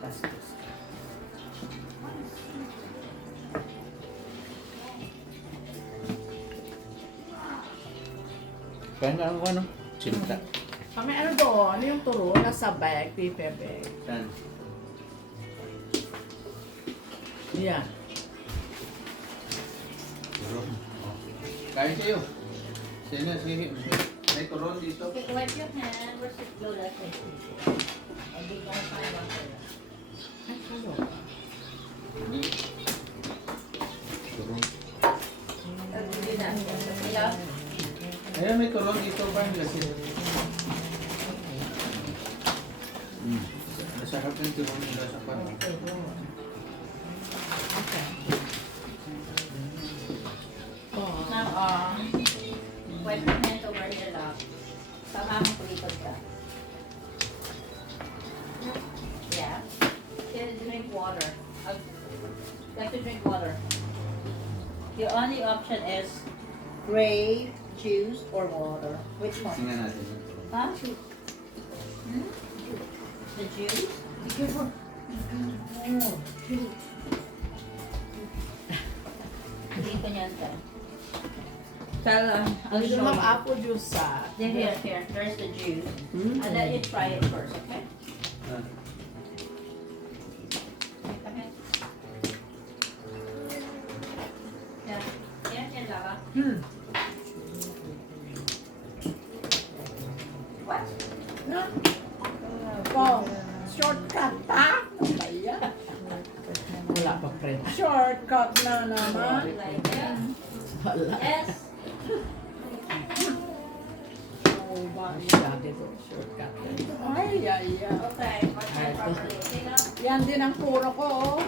Gastos. Kaya nga ako ano? Sinta. Kami ano doon? Ano yung turo? Nasa bag, paper bag. Saan? Yeah. Turon. Kain kayo. Sino? Sige. May turon dito. Okay, wipe your hand. Where's the Lola? I'll be going to find one for you. Ay, ano? Turon. I'll do that. Hello? Ayan, may turon dito pa yung lasin. Masarap yung turon nila sa pan. Okay. Oh, Now, wipe your hands over your lap. Tama mo pulikod ka. Yeah. You have to drink water. You have to drink water. Your only option is grape, juice, or water. Which one? Tingnan natin. Huh? Hmm? The juice? Be careful. Hindi pa niyan ka. Tell I'll ano show yung you. apple juice sa... Here. There's the juice. I'll let you try it first, okay? Ah. Come here. Yeah. Yan, Lava. What? No? Oh, shortcut pa? Ano ba yan? Wala pa, friend. Shortcut na naman. Like that. Wala. Yes. Oh, ba? Dati ko, shortcut. Ay, ay, ay. Okay. Watch it properly. Okay now? Yan din ang puro ko, oh.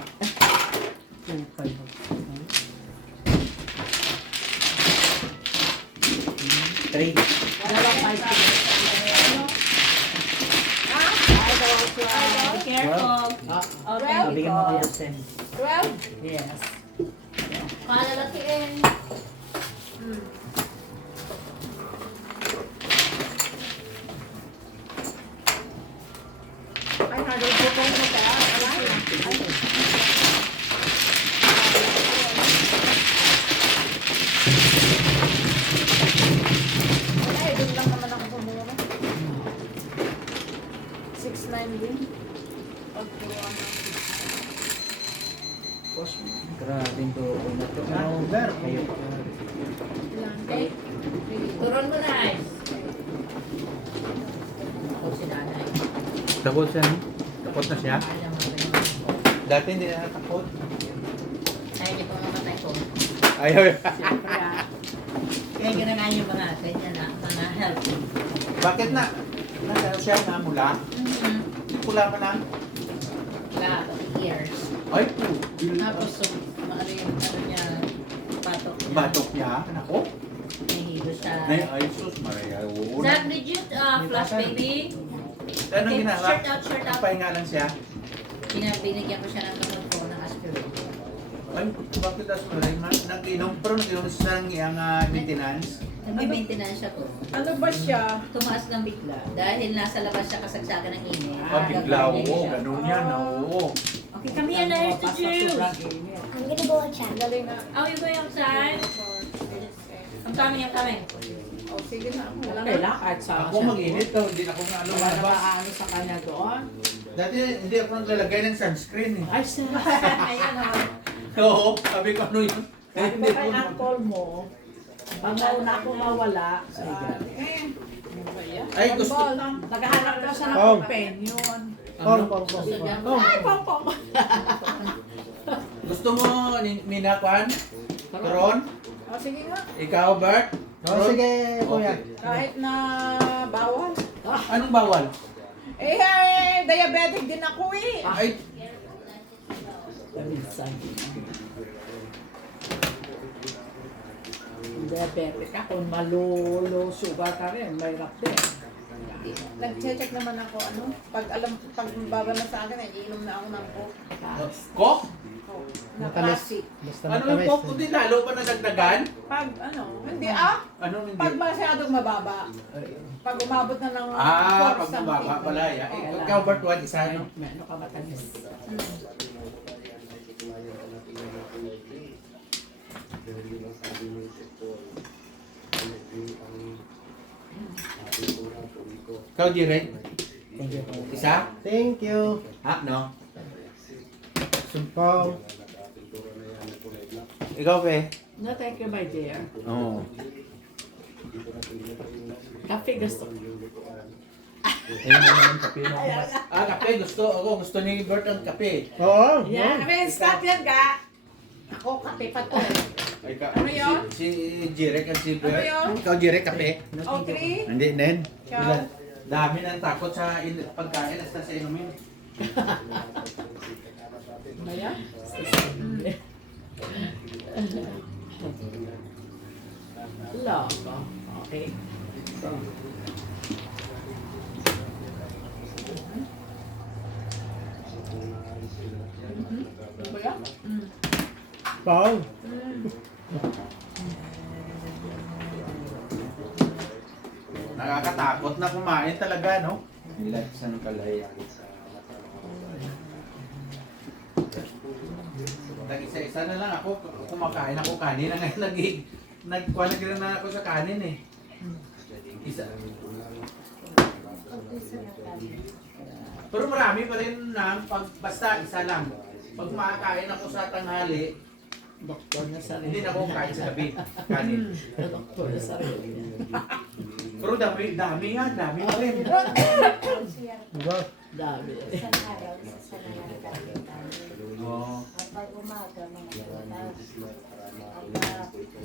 Three. Dalawang five kilos. Be careful. Okay. Bigyan mo kaya 10. 12? Yes. Kalalakiin. Ay, hardly po ko mo kaya. Wala, doon lang naman ako pumuro. 6.9 din. Pagkuha na. Push mo. Grabing turon na to. Kayo pa. Okay. Turon mo na, guys. Ako si nanay. Takot siya, no? Takot na siya. Ayaw mo ba yun? Dati hindi na natakot. Ay, hindi ko mamatay ko. Ayaw. Siyempre, ah. Kaya ginagawa yung mga ganyan na, mga healthy. Bakit na? Nasaan siya na mula? Pula ka na? Wala, ears. Ay, po. Tapos, ano yung, ano niya, patok niya. Batok niya. Nako. Nahihilo siya. Ay, sus, Maria. Oo. Zach, did you flush baby? Anong Okay, ginagawa? shirt out, shirt out. Pahinga lang siya. Binigyan ko siya ng gamot ko ng aspirin. Ay, bakit aspirin? Nag-inom, pero nag-inom siya ng iyang maintenance. Nag-maintenance siya ko. Ano ba siya? Tumaas lang bigla. Dahil nasa labas siya kasagsagan ng init. Ah, bigla, oo. Ganun yan, oo. Okay, come here na, here's the juice. I'm gonna go outside. Galing na. Oh, you going outside? I'm coming, I'm coming. O, sige na. Okay lang, kahit sa Ako mag-init to, hindi na ako na Wala na lumabas. maano sa kanya doon. Dati hindi ako naglalagay ng sunscreen eh. Ay, sir. Ayan naman. Oo, sabi ko ano yun. Sabi Hindi ko kay ko uncle mo, pag mauna ako mawala, ano ba yan? Ay, gusto. Naghahanap ka sa Oh. companion. Ano? Ay, pom-pom. Gusto mo ninakwan? Turon? O, sige nga. Ikaw, Bert? Oh, sige, kuya. Okay. Kahit na bawal. Anong bawal? Diabetic din ako eh. Ay, Diabetic ako, malulo, sugar ka rin, mahirap din. Nag-check naman ako, pag babala sa akin, iinom na ako ng coke. Coke? na Matamis. classic. Basta Ano yung matamis. coke ko din lalo pa nadagdagan? Pag hindi Ano hindi? pag masyadong mababa. Pag umabot na ng Pag something. mababa pala. Oo, Ikaw, Bert, one, isa, no? Ano ka matamis? Ikaw, Jiren? Isa? Thank you. Ha, no? Sumpong. Ikaw, Pe? No, thank you, my dear. Oo. Kape gusto. Ayun na naman, kape mo. Kape, gusto. Ako, gusto ni Bert ang kape. Oo. Yan, may stop yan ka. Ako, kape pa to. Ay, Ano yun? Si Jirek at si Bert. Ano yun? Ikaw, Jirek, kape? Oh, three? Hindi, Nen. Ciao. Dami nang takot sa pagkain hasta sa inumin. Maya? Loko. Okay. Ano ba yan? Pong. Nakakatakot na kumain talaga, no? Ilan sa kalay. Nag-isa-isa na lang ako, kumakain ako kanin na ngayon, nagkuha na gano'n na ako sa kanin eh. Isa. Pero marami pa rin na, basta isa lang. Pag makakain ako sa tanghali, Doktor na sa hindi na ako kain sa gabi, kanin. Doktor na sa Pero dami pa rin. Diba? Dami. Isang araw, sa nangyari Oo. Pag umaga, mga butas.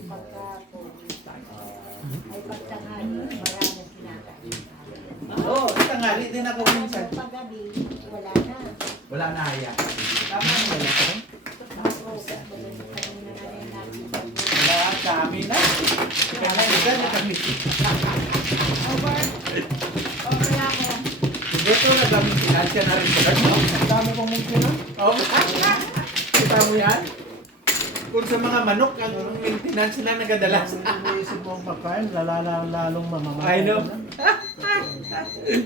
Pagkapon. Ay pagtanghali, marami kinakain. Oo, tanghali din ako minsan. Paggabi, wala na. Wala na haya. Tama mo wala ka rin? Ako, kanina na rin natin. Wala, kami na. Kaya na na kami. Over. Over ako. Dito na kami finansya na rin. Ang dami kong mungkina. Oo. Kita mo yan? Kung sa mga manok, ang maintenance sila nagadalas. Iniisip mo ang pagkain, lalong mamamatay. I know.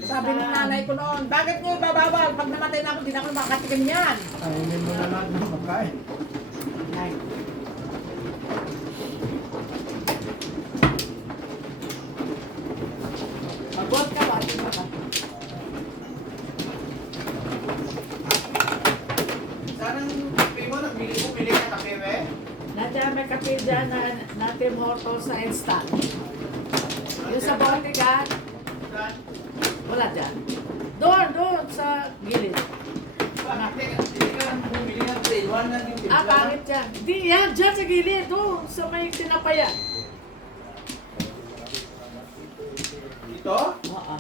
Sabi ng nanay ko noon, bakit niyo ibabawal? Pag namatay na ako, hindi na ako makakatikim yan. Kainin mo na lahat ng pagkain. Nay. Pagod ka, wati mo ka. Sanang kape mo, pili ka kape, we? Nandiyan may kape dyan na natin morto sa instant. Yung sa bote ka, wala dyan. Doon sa gilid. Hindi ka bumili ng taiwan na yung Ah, pangit yan. Di yan, dyan sa gilid. Doon sa may tinapayan. Ito? Oo.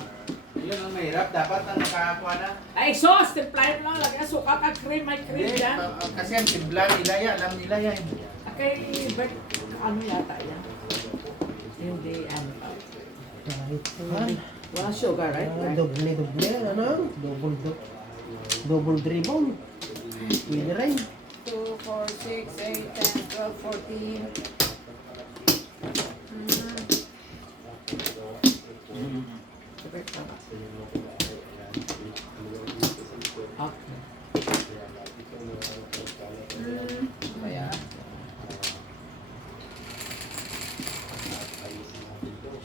Yun ang mahirap. Dapat ang nakakakuha na. Ay, sauce! Timplahin mo lang. Lagyan suka ka cream. May cream Hindi, dyan. kasi ang timpla nila yan. Alam nila yan. Kay Bert, ano yata yan? Hindi, ano pa. Kahit Wala sugar, right? doble, ano? Double dribble. Pwede rin. 2, 4, 6, 8, 10, 12, 14. Okay. Kaya,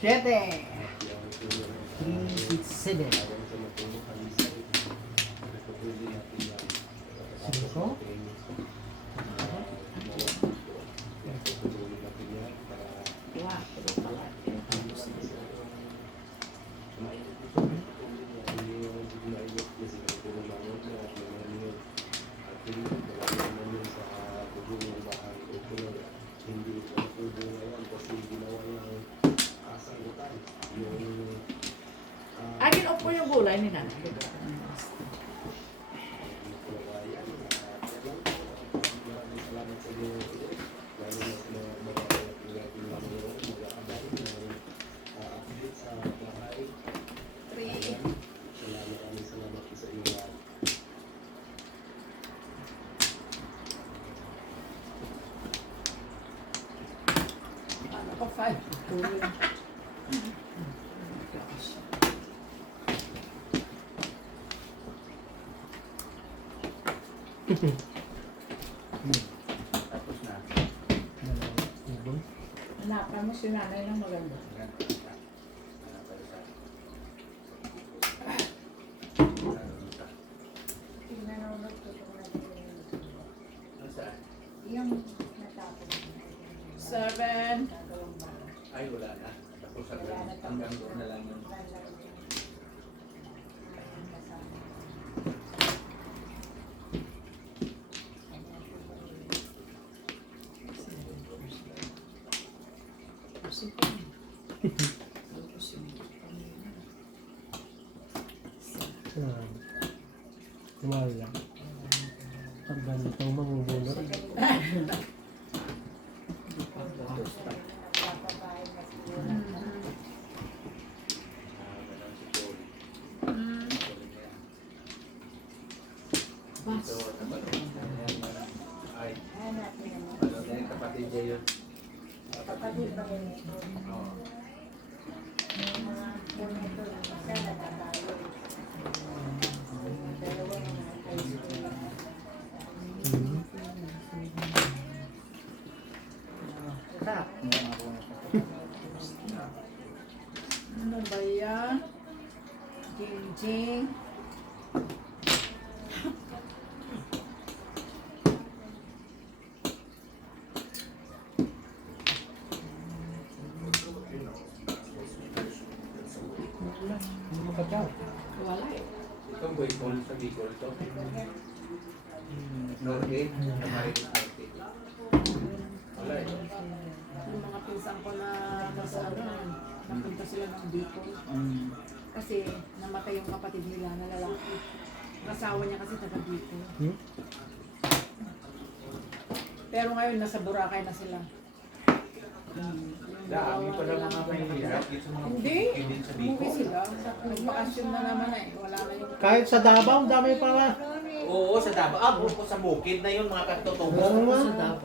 7. 3, 6, 7. 5. wow. Agin off mo yung gulay ni nanay. 5. Tapos na. Hanapan mo si nanay ng maganda. Yan. Pinanonood ko kung Ano saan? yung natapos. 7. Gagawang bahay. Ay, wala na. Tapos hanggang doon na lang yun. Wala. Pag ganito, mabubulot. Nagpapabahay na siguro. Ito, ay, Hanap niya mo. yung kapatid niya yun. Kapatid ba ganito? Oo. Yung mga ganito lang. Isa natatayo. Dalawang high school. Sarap. Ano ba yan? Jing-jing. Hindi mo katyaw. Wala eh. Itong Bicol sa Bicol to. Norte, sa Marites Norte. Wala eh. Yung mga pinsan ko na nasa ano, napunta sila ng Bicol. Kasi namatay yung kapatid nila na lalaki. Asawa niya kasi taga Bicol. Hmm? Pero ngayon nasa Boracay na sila. Dami pa lang mga mahihirap dito sa mga Hindi. din sa Umuwi Bicol. sila. Nagbakasyon na naman eh. Wala na yung... Kahit sa Davao, dami pala. Oo, sa Davao. Ah, buko sa bukid na yun, mga katutungo. Oo nga.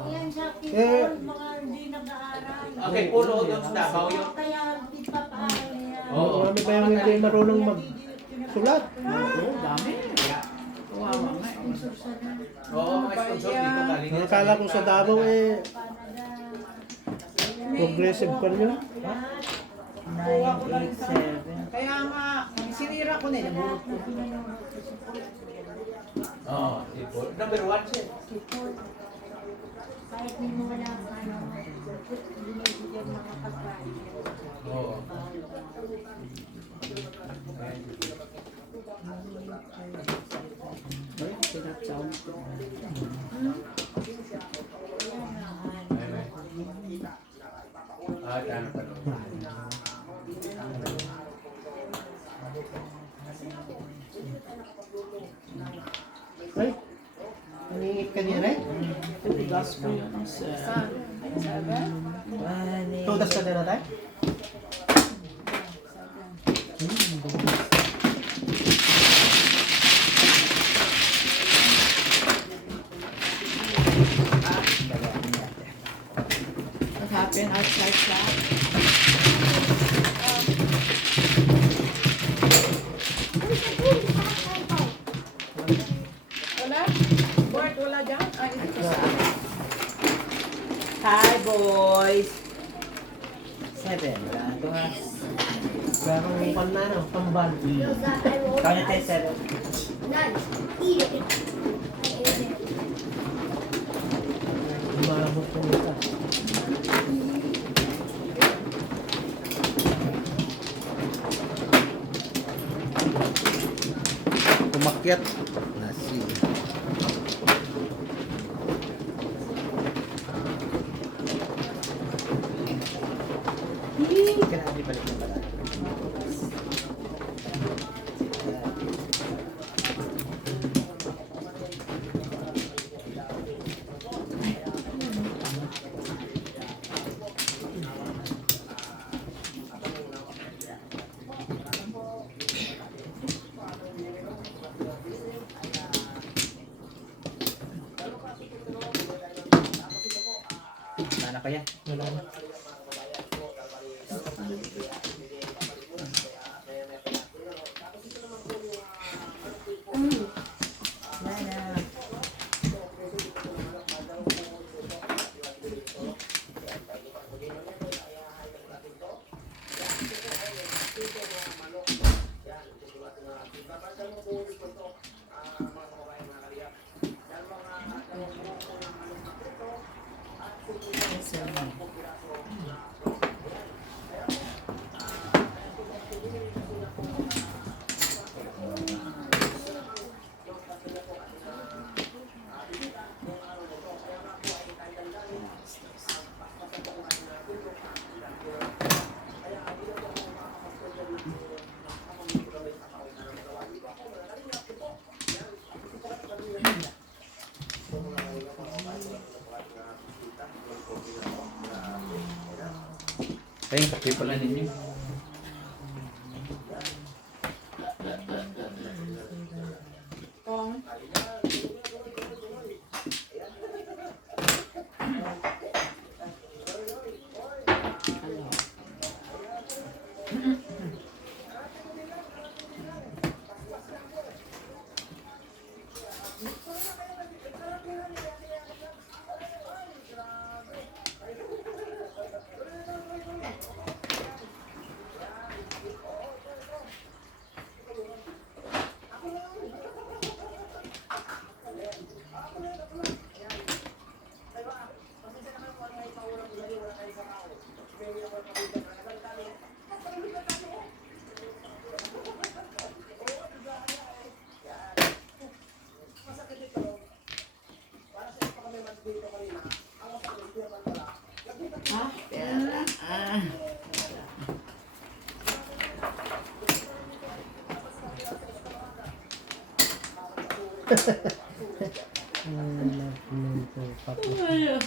Yan sa Eh. Kipon, mga hindi nag-aaral. Okay, pulo doon sa Davao yun. Kaya hindi pa paaral niya. Oo. Marami pa yung hindi marunong magsulat. Oo, dami. Kawawa nga eh. Oo, mga sponsor dito galing. yan sa Nakakala ko sa Davao eh, Canada. progressive pa nyo. Kuha ko na rin sa... Kaya nga, sinira ko nila. Burot ko. Oo, Bicol. Number 1 siya. Kipon. Kahit hindi mo wala ang ano, binibigyan mga pagkain. Oo. Ay, sinatsaw ko. Ah, dami pa doon. Ay, naningit ka niya rin? Tugas ko yun. Saan? 7? Tudas ka na tayo? What happened outside class? Wala? Board, wala dyan? Ay, ito sa amin. Hi, boys! 7. Wala na ito ha. Pero kung pan na, no, tambal. Kaya na tayo 7. Malabot ko nito. Umakyat. Nasi. Grabe balik na pala. Wala na kaya? Wala na. Ay, kape pala ninyo. Kung pera. Ayun.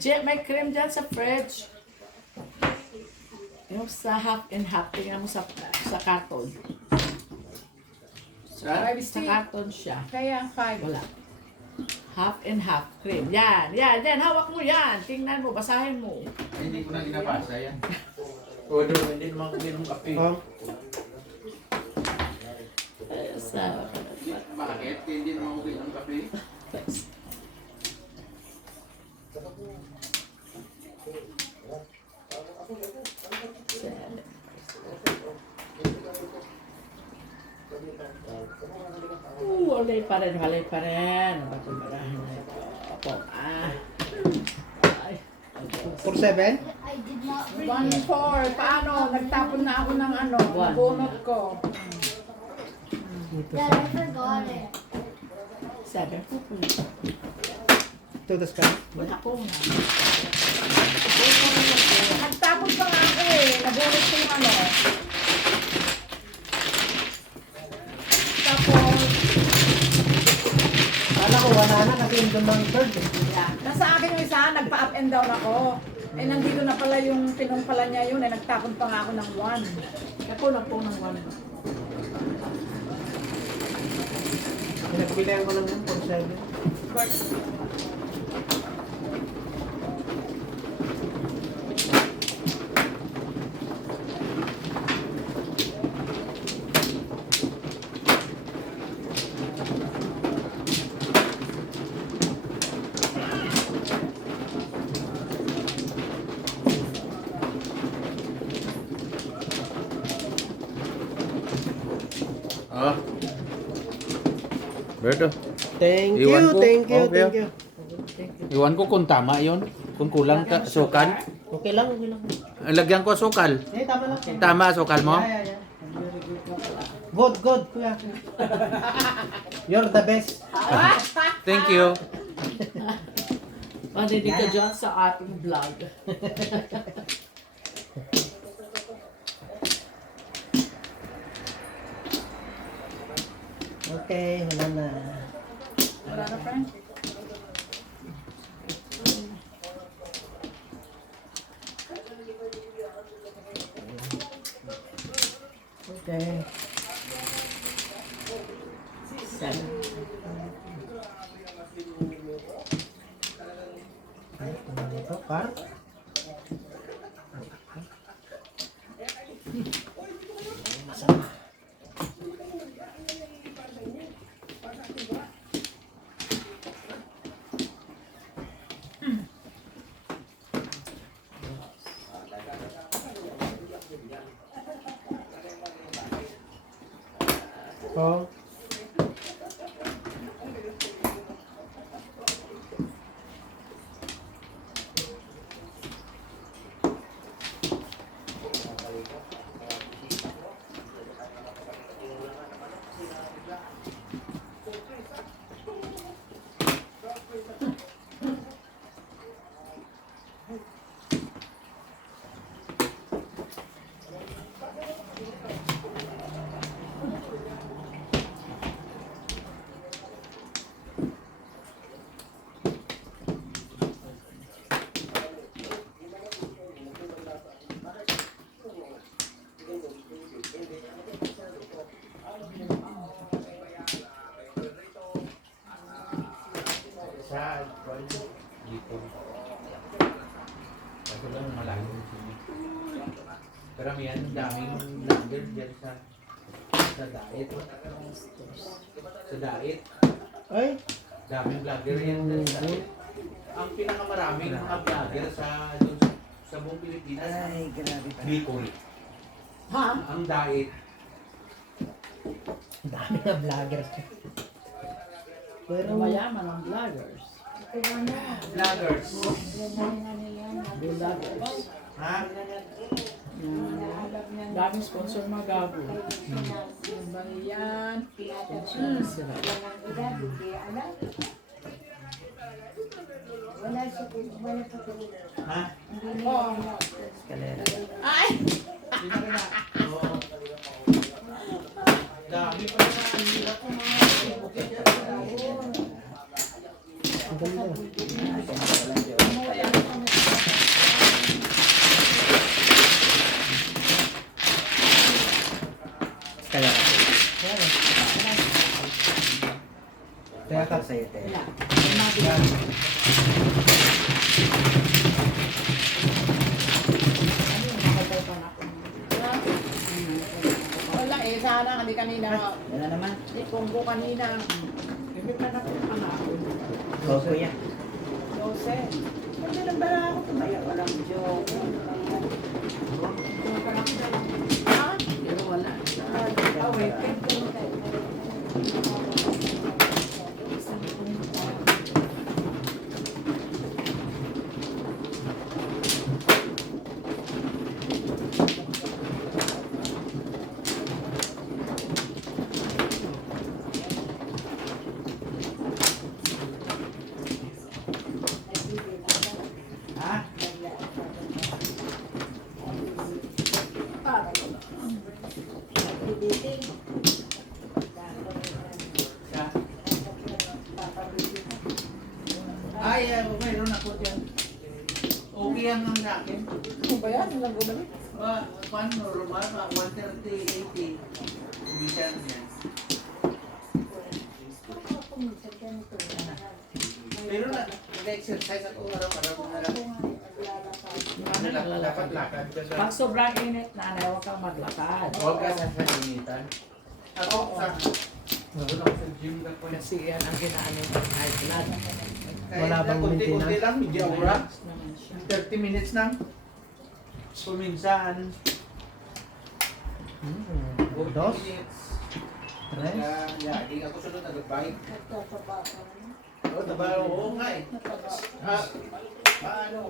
Jet, may cream dyan sa fridge. Yung sa half and half, tingnan mo sa karton. Sa karton siya. Kaya 5. Wala. Half and half cream. Yan, yan, yan. Hawak mo yan. Tingnan mo, basahin mo. Ay, hindi ko na ginabasa yan. O, doon, hindi naman ko ng kape. Oh, Bakit? Hindi naman ko ng kape. Walay pa rin, walay pa rin. Batubarahin na ito. Opo, Ay. 4-7? I did not bring 1-4. Paano? Nagtapon na ako ng ano, One. bunot ko. Dad, I forgot it. 7. Tutas ka? Wala po nga. Nagtapon pa nga ako eh. Nabunot ko yung ano. Tapos, Kala ko wala na kasi yung dumang bird. nasa akin yung isa, nagpa-up and down ako. Eh, nandito na pala yung pinong pala niya yun. Eh, nagtapon pa nga ako ng 1. Ako na po ng 1. Pinagbilihan ko lang yun, 4-7. Ah. Berto. Thank you, Iwan ko. thank you, Okay. thank you. Iwan ko kung tama yon. Kung kulang ka, sukal. Okay lang, okay lang. Lagyan ko sukal. Eh, tama lang. Tama, sukal mo? Yeah, yeah, yeah. Good, good, kuya. You're the best. Thank you. Maninig ka dyan sa ating vlog. Okay, wala na. Wala na, friend. Okay. 7. Ito, par. Oh. Sa dito. Kasi lang malayo yung sini. Pero may ang daming vlogger dyan sa diet. Sa diet. Ay, Daming vlogger yan dyan sa diet. Ang pinakamaraming mga vlogger sa buong Pilipinas, Ay, grabe pa. Bicol. Ha? Ang diet. dami na vlogger. Pero Mayaman ang vloggers. Kaya ano, Vloggers. Vloggers. Ha? Daming sponsor magabo. Yung ba yan? Sila. wala sa wala sa tulog. Ha? Hindi nila Escalera. Ay! Hindi na kaya. Oo. Dami pa na. Ang hirap ko mga. ang ganda. Escalera. Kaya ka, Sa'yo, te. Wala eh, sana kami kanina. Wala naman. Kungko kanina. Ibig ka na kung anak. Go, kuya. 12. Hindi lang ba ako tumaya? Walang joke. Ha? Pero wala. Ah, wait. Ha? Siya. Ay, mayroon ako dyan. Okay ang akin. Ano ba yan? Walang gumalik. Paano normal? 130, 80. Hindi siya yan. Pero nag-exercise ako araw-araw na lang. Dapat lakad ka sa... Pag sobrang init na, huwag kang maglakad. Huwag ka sa initan. Ako sa... Doon ako sa gym ka po. Kasi yan ang ginaanin ng high blood. Wala bang Kunti-kunti maintenance? lang, media oras. Relax naman siya. 30 minutes lang. Kuminsan. Dos? 40 minutes. Tres? Hindi ako sunod nag-bike. Oo, taba, oo nga eh. Paano?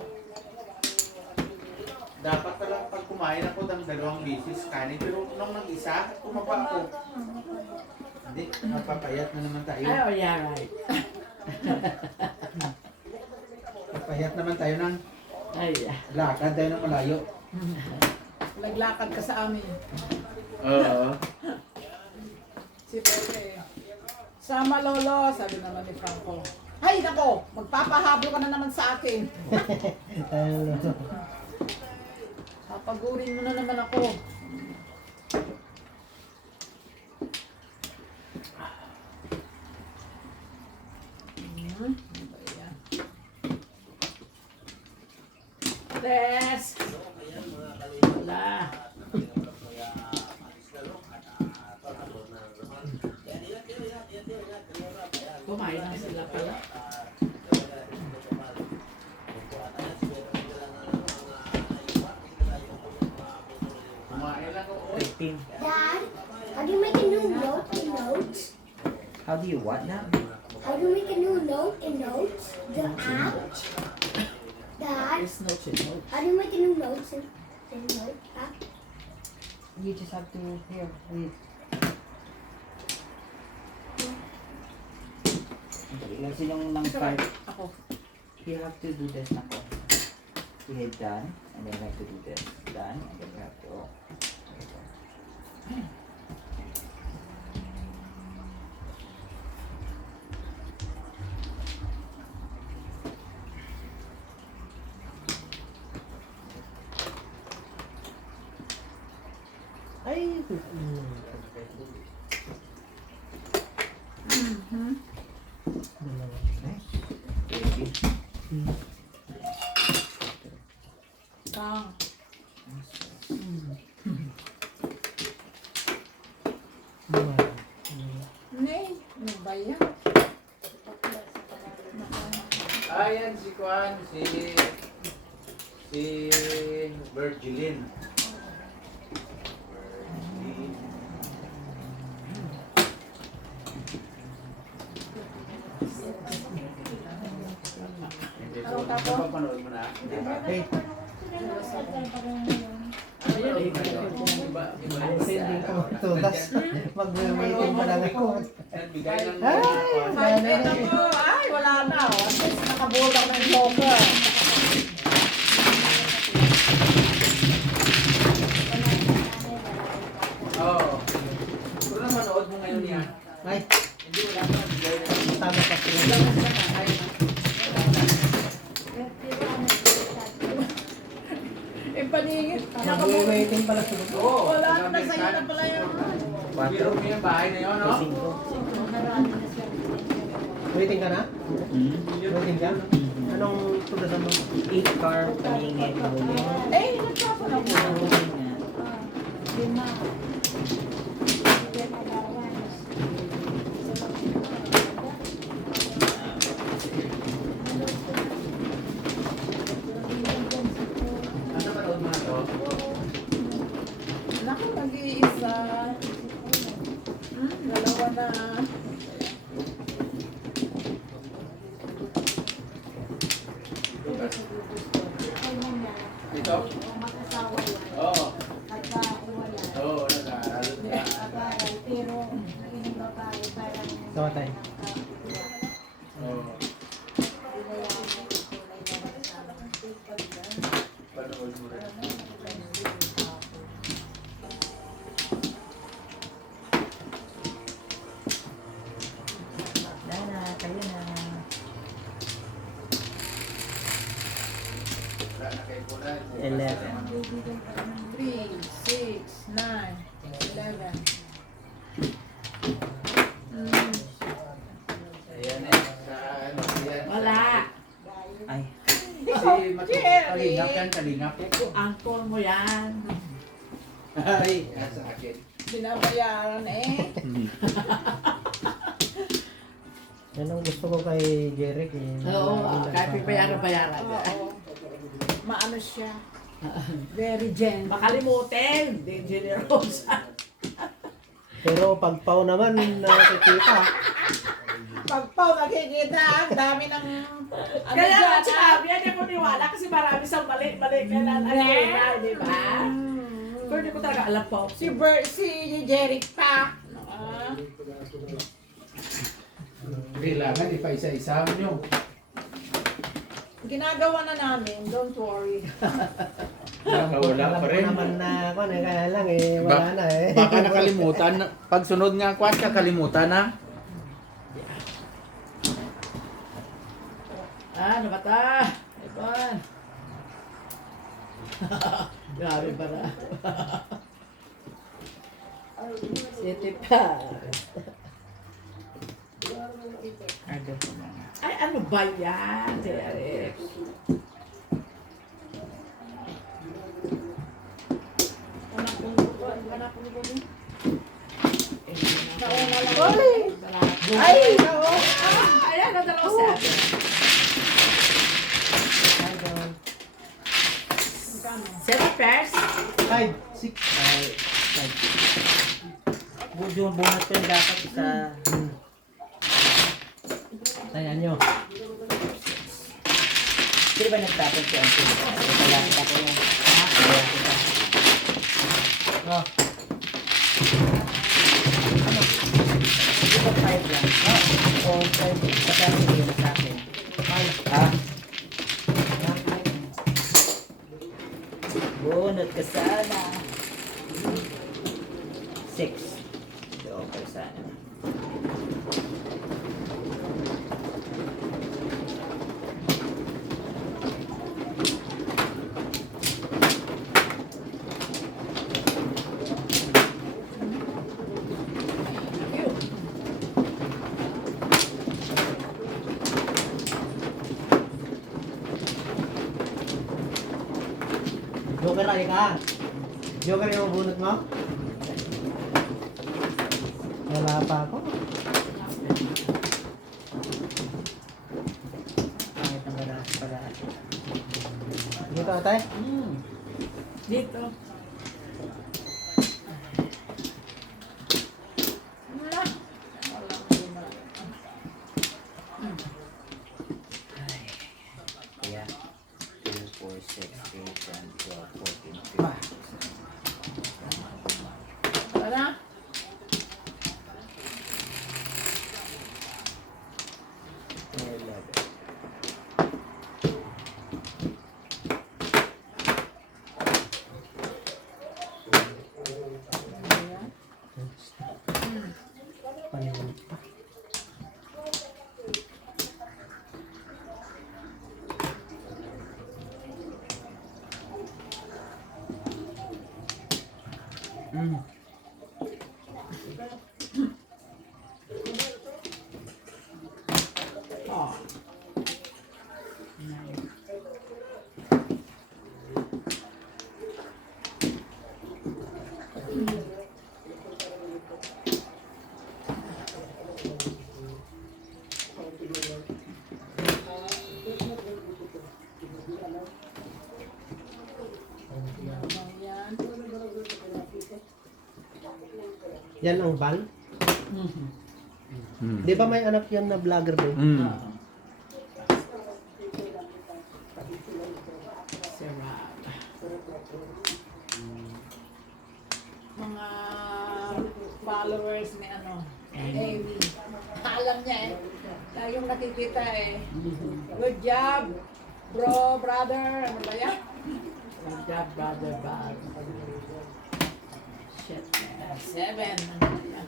Dapat talaga pag kumain ako ng 2 bisis kanin, pero nung nag-isa, tumaba ako. Hindi, napapayat na naman tayo. Ay, oh yeah, right. Payat naman tayo ng Ay, lakad tayo ng malayo. Naglakad ka sa amin. Oo. Si Pepe. Sama lolo, sabi naman ni Franco. Ay, nako, magpapahablo ka na naman sa akin. Tayo, Papagurin mo na naman ako. Ano ba yan? Des! Wala. Kumain na sila pala. Kumain lang ako. 15. Dad, how do you make a new note in notes? How do you what now? How do you make a new note in notes? The app? Dad, There's no chill. how do you make a new notes in note app? You just have to here wait. Ilan silang ng 5? Ako. You have to do this na po. You hit done, and then you have to do this. Done, and then you have to... ay, Thank you. Tang. Nay, ano ba yan? Ayan si Kwan, si Virgilin. Ano tapo? Papanood mo na? hey, Ayun, eh. sending ko ito. Tapos, mag-waiting pa lang ako. Bigay ng Ay, ako. Ay, wala na. Oh. At least nakabulag ng soccer. Oo. Kung na manood mo ngayon yan, Ay, hindi mo lang bigay ng tama pa sila. Eh, paningit. Mag-waiting pala sila. Oo. Wala na, nasa'yo na pala yun. Biro mo yung bahay na yun, no? 5. Waiting ka na? Hmm? Waiting ka? Anong tulosan mo? 8 car, paningit, huli. Eh, nagkapon ako. Ano manood mo na to? Naku, nag-iisa. Dalawa na. Ito? Oo. Oo, nag-aaral ka. Sama tayo. Oo. Panood mo rin. Dana, kayo na. Wala na kayo po na. 11. 3, 6, 9, 11. Ayan eh. Sa ano, yan. Wala. Ay, Si Jerry! Kalingap yan, Kalingap. Uncle mo yan. Ay, sa akin. Binabayaran eh. Yan ang gusto ko kay Jeric. Oo, kahit bayaran-bayaran. Oo. Maano siya. Very gentle. Makalimutin. Di generosa. Pero pag pau naman nakikita. Pag Pao nakikita, ang dami ng ano Kaya dyan, nga ah. sabi, hindi ko niwala kasi marami sa mali-mali kailan di ba? Pero hindi ko talaga alam po. Si Jeric pa. Kailangan ipa-isa-isa nyo. ginagawa na namin, don't worry. Wala pa rin. Naman na ako, kaya lang eh, wala na eh. Baka nakalimutan. Pag sunod nga kwan, kakalimutan na. Ano ba ta? Ipan. Grabe para. City pa. Ano po na? Ay, ano ba yan, Derek? Ay! Oo! Ayan, ang dalawa sa atin. Seven pairs? 5, 6. Bunot ko yung dapat sa... Ayan nyo. Sino ba nagtapon si Auntie? Wala kita ko yung... Wala kita. Oh, Di ba 5 lang? O 5. Sa kanya hindi yun sa akin. Ha? Bunot ka sana. 6. Doon ka sana. Joker ay ka. Joker yung bunot mo? Wala pa ako. Pangit ang gano'n pala. Dito atay? Dito. Wala. Kaya, 2, 4, 6, 8, 10, 12, 14, 15. Wala. Panimot pa. Oh. Yan ang van? Di ba may anak yan na vlogger ba? Sarap. Mga followers ni ano, Amy. Alam niya eh. Laging nakikita eh. Good job, brother. Ano ba yan? Good job, brother. Shit. 7. Ano ba yan?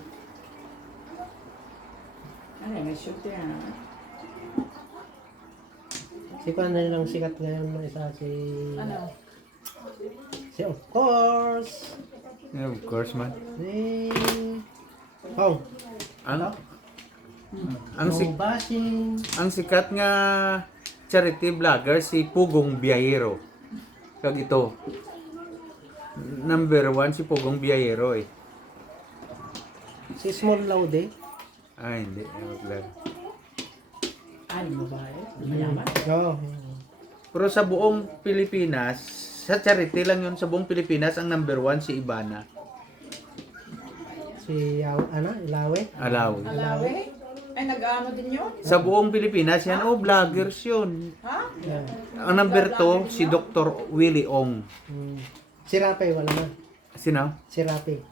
Ano, may shooter na. Si paano nilang sikat ngayon na isa si... Ano? Si of course! Yeah, of course man. Si... Oh, Ang no bashing. ang sikat nga charity vlogger si Pugong Biyahero. Kag ito. Number 1 si Pugong Biyahero eh. Si Small Laude. Ay, hindi. Ewan lang. Ano ba eh? Mayaman? Oo. Pero sa buong Pilipinas, sa charity lang yun, sa buong Pilipinas, ang number 1 si Ibana. Si Ilawe. Alaw. Alawe? Ay, nag-ano din yun? Sa buong Pilipinas, yan, vloggers yun. Ha? Yeah. Ang number 2, si Dr. Willie Ong. Si Rape, wala na. Sino? Si Rape.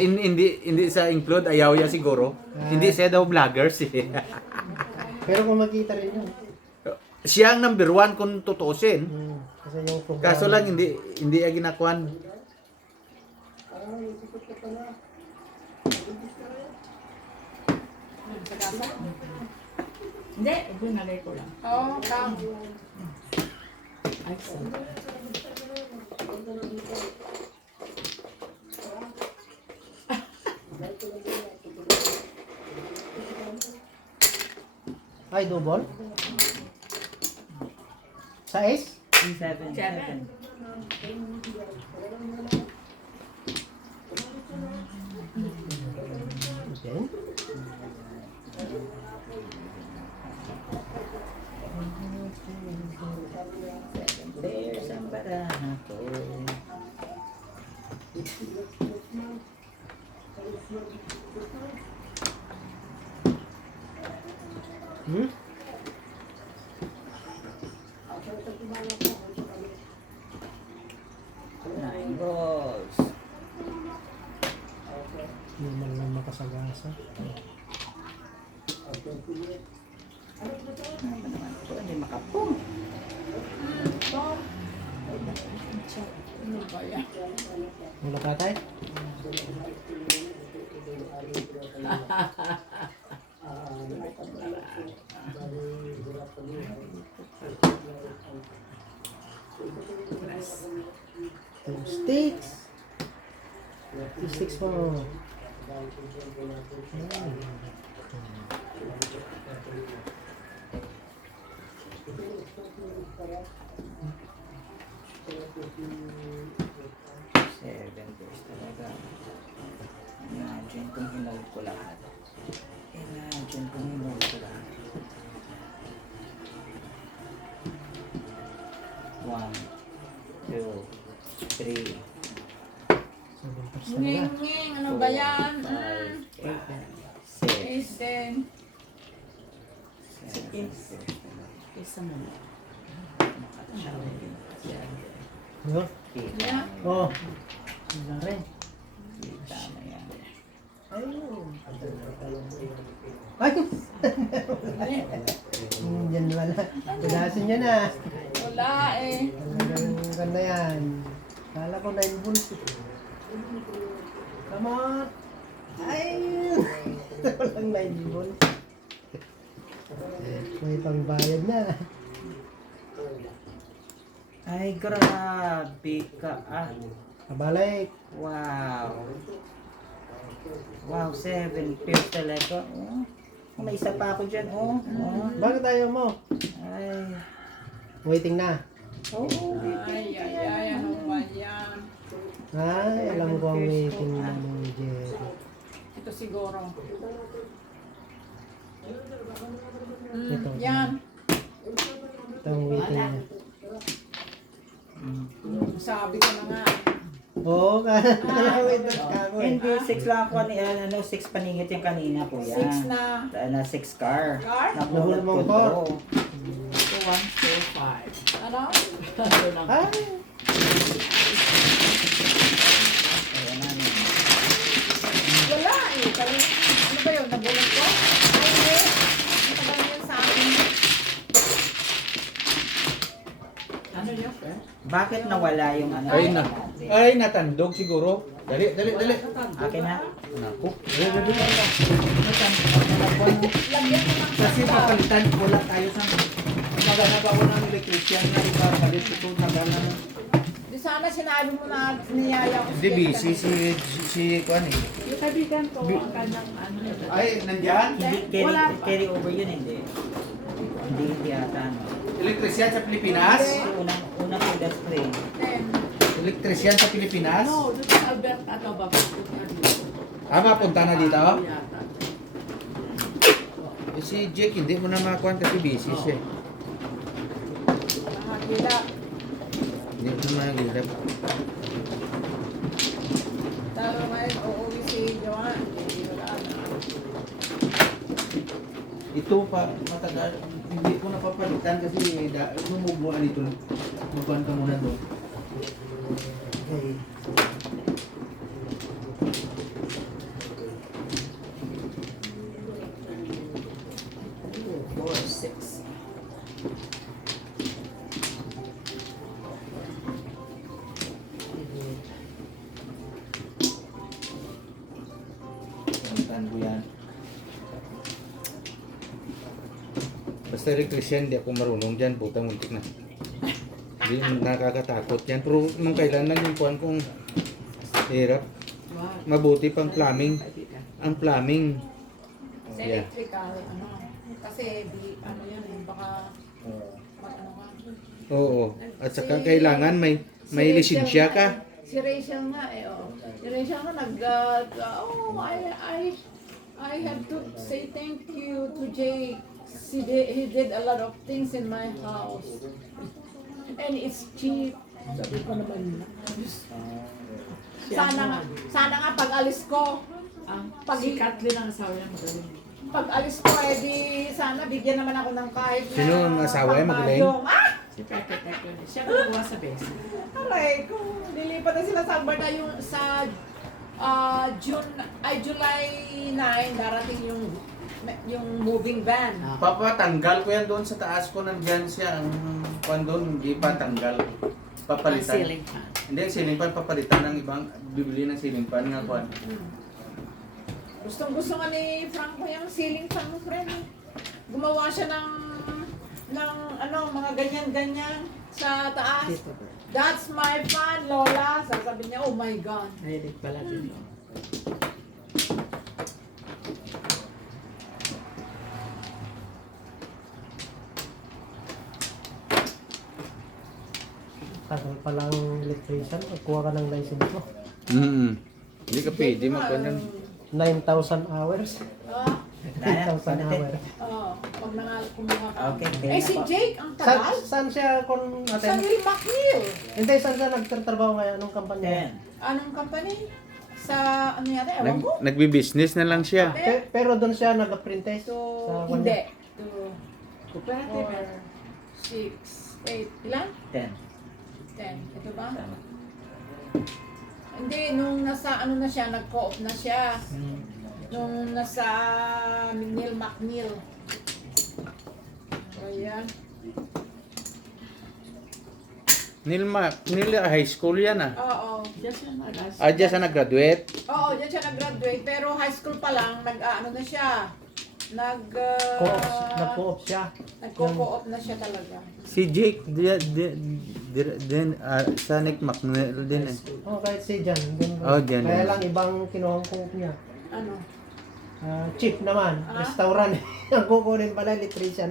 Hindi sa include, ayaw ya siguro. Hindi siya daw vloggers eh. Pero kung makita rin yun. siya ang number 1 kung tutuusin. Kasi yung programa. Kaso lang hindi ay ginakuan. Sa gasa? Hindi, binalay ko lang. Oo, kam. Ay, sorry. Ay, double? Sa S? 7, 7. Okay. There's ang baraha ko. Hmm? Nine balls. Hindi man lang makasagasa. Ano ba naman ito? Hindi makapong. Tom. Ano ba yan? Wala tatay? Two sticks. Two sticks mo. Seven pairs talaga. Imagine kung hinold ko lahat. Imagine kung hinold ko lahat. 1, 2, 3, 7% na. Nging, nging. Ano ba yan? 5, 6, Asen. 7. Isa mo na. Ano? Yeah. Oh. Wala rin. Kita na yan. Ay! Yan wala. Punasin niya na. Wala eh. Talagang ganda yan. Kala ko 9 volts. Come on! Ay! Walang 9 volts. May pangbayad na. Ay, grabe ka. Ah, Kabalik. wow. Wow, 7 pairs talaga. Oh. May isa pa ako dyan. Oh. Oh. Bakit tayo mo? Ay. Waiting na. Oh. Ay, ay, ay. Ano ba yan? Ay, alam ko ang waiting na ng Jerry. Ito siguro. Ito. Yan. Ito ang waiting niya. Sabi ko na nga. Oo, waiting ka ako eh. Hindi, 6 lang ako. 6 paningit yung kanina po yan. 6 na. Na 6 car. Car? Nabulat ko Nahulmang to. car. 1, 2, 5. Ano? Ano lang. Ay! Ayan na. Wala eh. Ano ba yun? Nabulat ko? Ay, eh. Ano ba yun sa akin? Ano yun, sir? Bakit nawala yung ano? Ay na. natin? Ay natandog siguro. Dali. Akin na. Naku. Lagyan mo ng Kasi papalitan wala tayo sa magana pa ako ng electrician na ipapalit ito nagana. Di sana sinabi mo na niyaya ko. Hindi busy si Kuan eh. Yung kaibigan ko, ang kanyang ano. Ay, nandiyan? Hindi, Wala pa. carry over yun, hindi. Hindi ata, no. Electrician sa Pilipinas? Unang industry. Electrician sa Pilipinas? No, doon sa Alberta daw ba? Ah, mapunta na dito? Yata. Eh, si Jake, hindi mo na makuha kasi busy siya. eh. Nakakila. Hindi mo na mahagilap. Talo ngayon, uuwi si Johan. Hindi wala na. Ito pa, matagal. Hindi ko napapalitan kasi lumugmuan ito. Magkuhan ka muna doon. Okay. Basta electrician, hindi ako marunong dyan. Puta, muntik na. Hindi, nakakatakot yan. Pero nung kailan lang yung kuhan kong hirap. Wow. Mabuti pang plumbing. Kaibigan. Ang plumbing. Sa Yeah. electrical, ano, kasi ano yan eh, baka ano ka. Oo. At saka kailangan may lisensya ka. Si Rachel nga eh, oh. Si Rachel nga I have to say thank you to Jake. He did a lot of things in my house. And it's cheap. Sabi ko naman, sana nga pag alis ko, Si Kathleen ang asawa niya magaling. pag alis ko, di sana bigyan naman ako ng kahit na Sino ang asawa niya, magaling? pangbayong. Ah! Si Pepe Teco. Siya nagawa sa best. Aray ko, lilipat na sila sa Alberta yung sa July 9, darating yung moving van. Papatanggal ko yan doon sa taas ko. Nandyan siya. Ang kuhan doon, hindi pa tanggal. Papalitan. Ang ceiling fan. Hindi, ang ceiling fan papalitan ng ibang bibili ng ceiling fan nga kuhan. Gustong-gusto nga ni Franco yung ceiling fan mo, friend. Gumawa siya ng ano, mga ganyan-ganyan sa taas. Dito ba? That's my fan, Lola. Sasabi niya, oh my God. Mahilig pala din. Tagal pa lang electrician, kuha ka ng license mo. Hindi ka pwede magkuhan ng 9,000 hours. Ah, 9,000 hours. pag kumuha ka. Okay, Eh, si Jake, ang Saan, tagal. saan siya kung Sa atin? Neil McNeil. Hindi, saan siya nagtatrabaho ngayon? Anong kampanya? 10. Anong company? Sa ano yata? Ewan ko. Nagbi-business na lang siya. Pero doon siya nag-apprentice. So, Sa hindi. kanya. 2, Cooperative. 4, 6, 8. Ilan? 10. 10. Ito ba? Tama. Hindi, nung nasa ano na siya, nag-co-op na siya. Hmm. Nung nasa Neil McNeil. Ayan. Nil high school yan ah. Oo. Just yung alas. Diyan siya nag-graduate. Oo, diyan siya nag-graduate. Pero high school pa lang, nag-ano na siya. Nag-co-op siya. Nagko-co-op na siya talaga. Si Jake, din sa Nick McNeil din eh. Oh, kahit si Jan. Oh, Jan. Kaya lang ibang kinuhang co-op niya. Ano? Cheap naman. Ah? Restaurant. Ang kukunin pala electrician.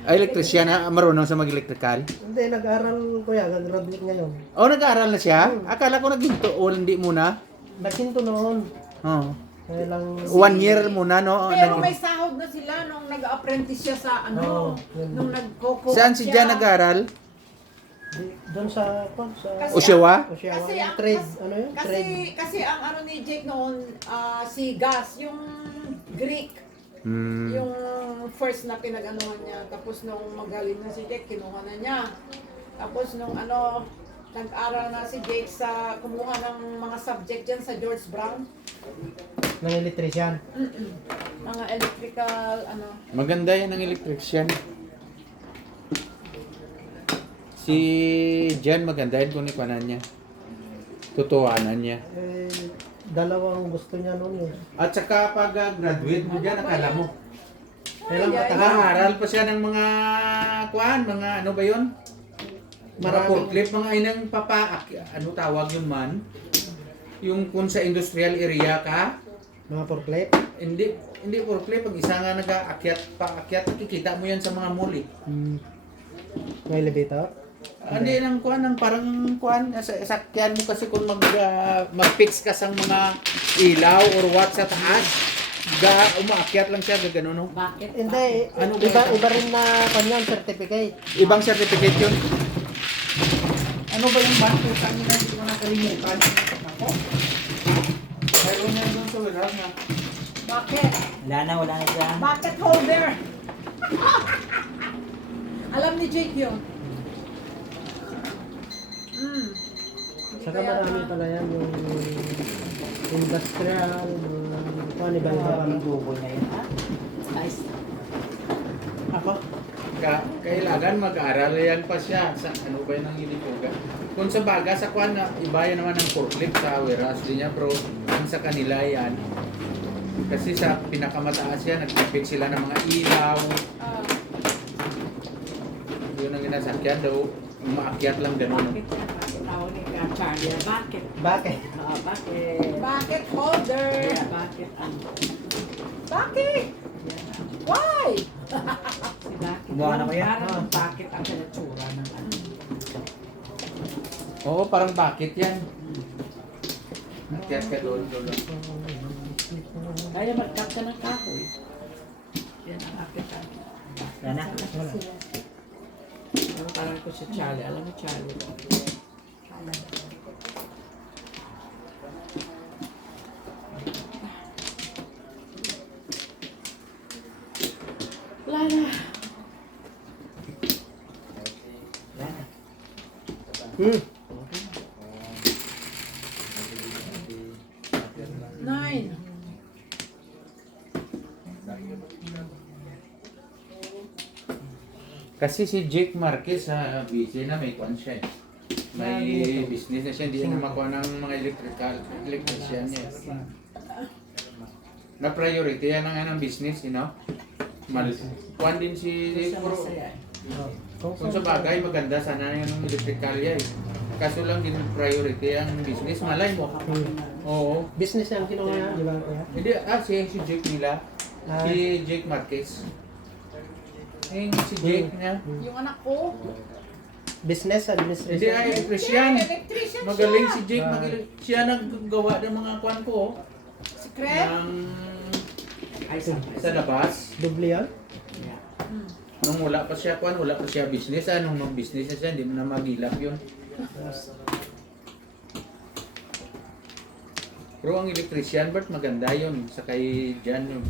Ay, electrician na, marunong sa mag-electrical. Hindi, nag-aral kuya. Nag-graduate ngayon. Oh, nag-aaral na siya? Akala ko naghinto o hindi muna. Naghinto noon. Oh. Kaya lang... 1 year muna, no? Pero may sahod na sila nung nag-apprentice siya sa ano. Oo, yun. Nung nagko-co-op Saan si siya. Jan nag-aaral? Doon sa... Kasi- Oshawa? Oshawa. Kasi Yung ang- trade. kasi- Ano yun? Trade. Kasi ang ano ni Jake noon, si Gas, yung Greek, Hmm. yung first na pinag-anuhan niya. Tapos nung magaling na si Jake, kinuha na niya. Tapos nung ano, nag-aral na si Jake sa kumuha ng mga subject dyan sa George Brown. Ng electrician. Mga electrical, ano. Maganda yan ang electrician. Si Jan maganda yun kung ikuanan niya. Tutuanan niya. Dalawang gusto niya noon eh. At saka pag graduate mo dyan, akala mo. Kailang Ay, ay. matagal. Nakaharal pa siya ng mga kuan, mga ano ba yun? Mga Maraming- forklift, mga inang ano tawag yun man? Yung kung sa industrial area ka, Mga forklift. hindi forklift, pag isa nga paakyat, kikita mo yan sa mga mall eh. May elevator. Hindi nang kuan, ng parang kuan, sakyan mo kasi kung mag-fix ka sa mga ilaw or what sa taas, umaakyat lang siya, gagano no? Bakit? Hindi, Ano ba iba, ito? iba rin na kanyan certificate. Ibang certificate yun. Ano ba yung banko? Saan nila hindi ko nakalimutan? Ako? Mayroon yan doon sa warehouse na. Bakit? Wala na siya. Bucket holder. Alam ni Jake yun. Saka marami pala yan yung industrial, ano iba iba pa. Ang dubo niya yun. Nice. Ako? Kailangan mag-aaral yan pa siya sa ano ba yun ang inipuga. Kung sa baga, sa kuan na iba yan naman ang forklift sa warehouse din niya, pero ang sa kanila yan, Kasi sa pinakamataas yan, nagtipid sila ng mga ilaw. Ah, Yun ang ginasakyan daw. Umaakyat lang ganun. Bakit yan? Bakit tawag ni Ka Charlie? Bakit? Bakit? Bakit? bucket holder. Yeah, bakit ang... Bakit? Yan. Why? Si bakit? Gumawa na ko yan. Parang Ah. bakit ang kalatsura ng ano. Oo, parang bakit yan. Akyat ka doon. Kaya mag-cut ka ng kahoy. Yan ang akit ang... Yan na. Wala. Parang ko si Charlie. Alam mo Charlie? Wala na. Yan na. Nine. Kasi si Jake Marquez sa busy na may kwan siya eh. May business na siya, hindi na makuha ng mga electrician niya. Na priority yan ang business, you know? Kwan din si Basta Puro. masaya eh. Kung sa bagay, maganda sana yung electricalya eh. Kaso lang din priority ang business, malay mo. Oo. Business na ang kinuha niya, di ba kuya? Hindi, si Jake nila. Ah. Si Jake Marquez. Si Jake niya. Yung anak ko. Business Hindi administration. ay electrician. Electrician Magaling siya. si Jake. Siya naggawa ng mga kwan ko. Secret? Ay, Sa labas. Doble yan? Yeah. Nung wala pa siya kwan, wala pa siya business. Nung mag-business na siya, hindi mo na magilap yun. Pero ang electrician, Bert, maganda yun. Sa kay Jan, yun.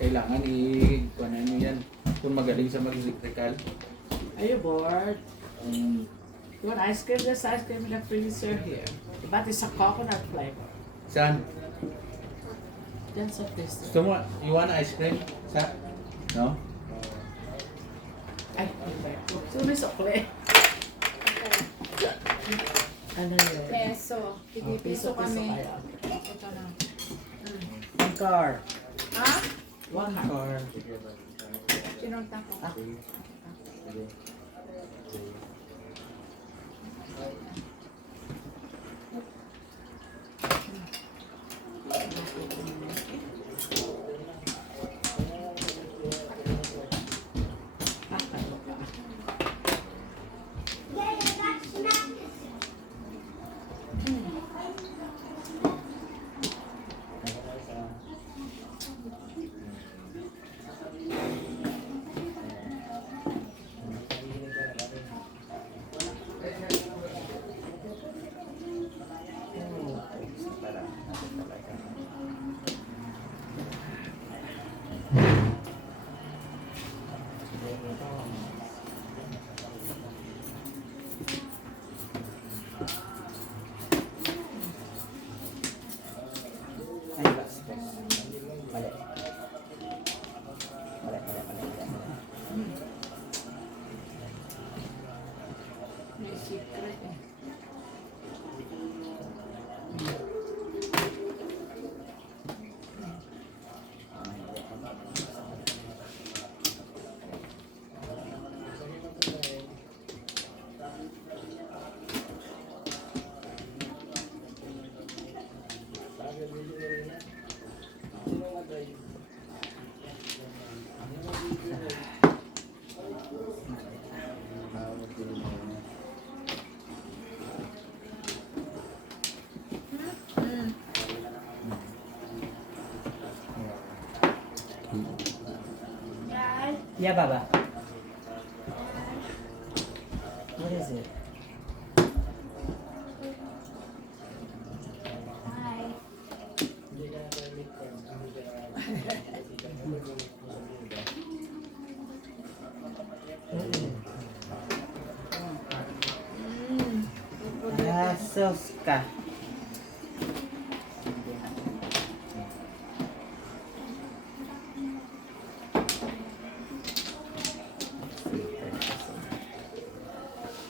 Kailangan i-kuhanan nyo yan. Kung magaling sa mag-electrical. Are you bored? You want ice cream? There's ice cream in the freezer here. But it's a coconut flavor. Saan? Then sa freezer. Gusto mo, you want ice cream? Sa? No? Ay, okay. Sumisokle. Ano yun? Peso. Piso kami. kaya. Ito na. One car. Ha? One car. Sinunta ko. Ay, bastos. Mali. May secret eh. Yeah, Baba. What is it? Sos ka.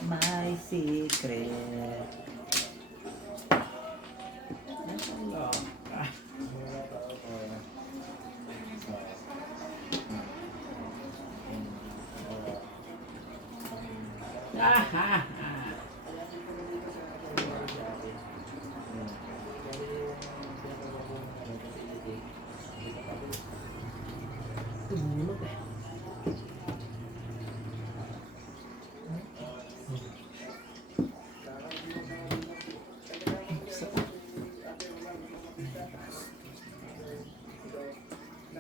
My secret. Ah, ah, ah. Tumulog eh.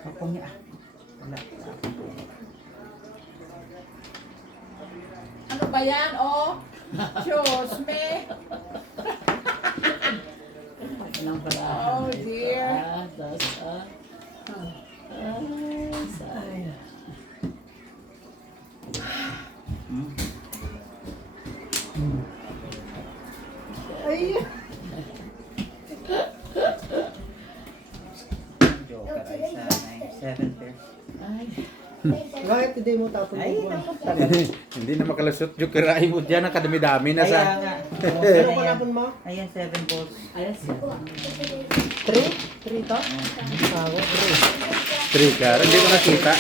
Ako niya. Wala. Ano ba yan, oh? Diyos me. Ilang pala. Oh, dear. Ah, das, ah. Ah, sayang. Ay, Joker ay sa 7 pairs. Ay, Bakit hindi mo tapon Ay, mo? naku talaga. Hindi na makalusot yung kirain mo dyan. Ang kadami-dami na Kaya sa... nga. Pero kung tapon mo? Ayan, 7 balls. ayos yan. 3? 3 to? Sawa, 3. Trigger. Hindi ko nakita.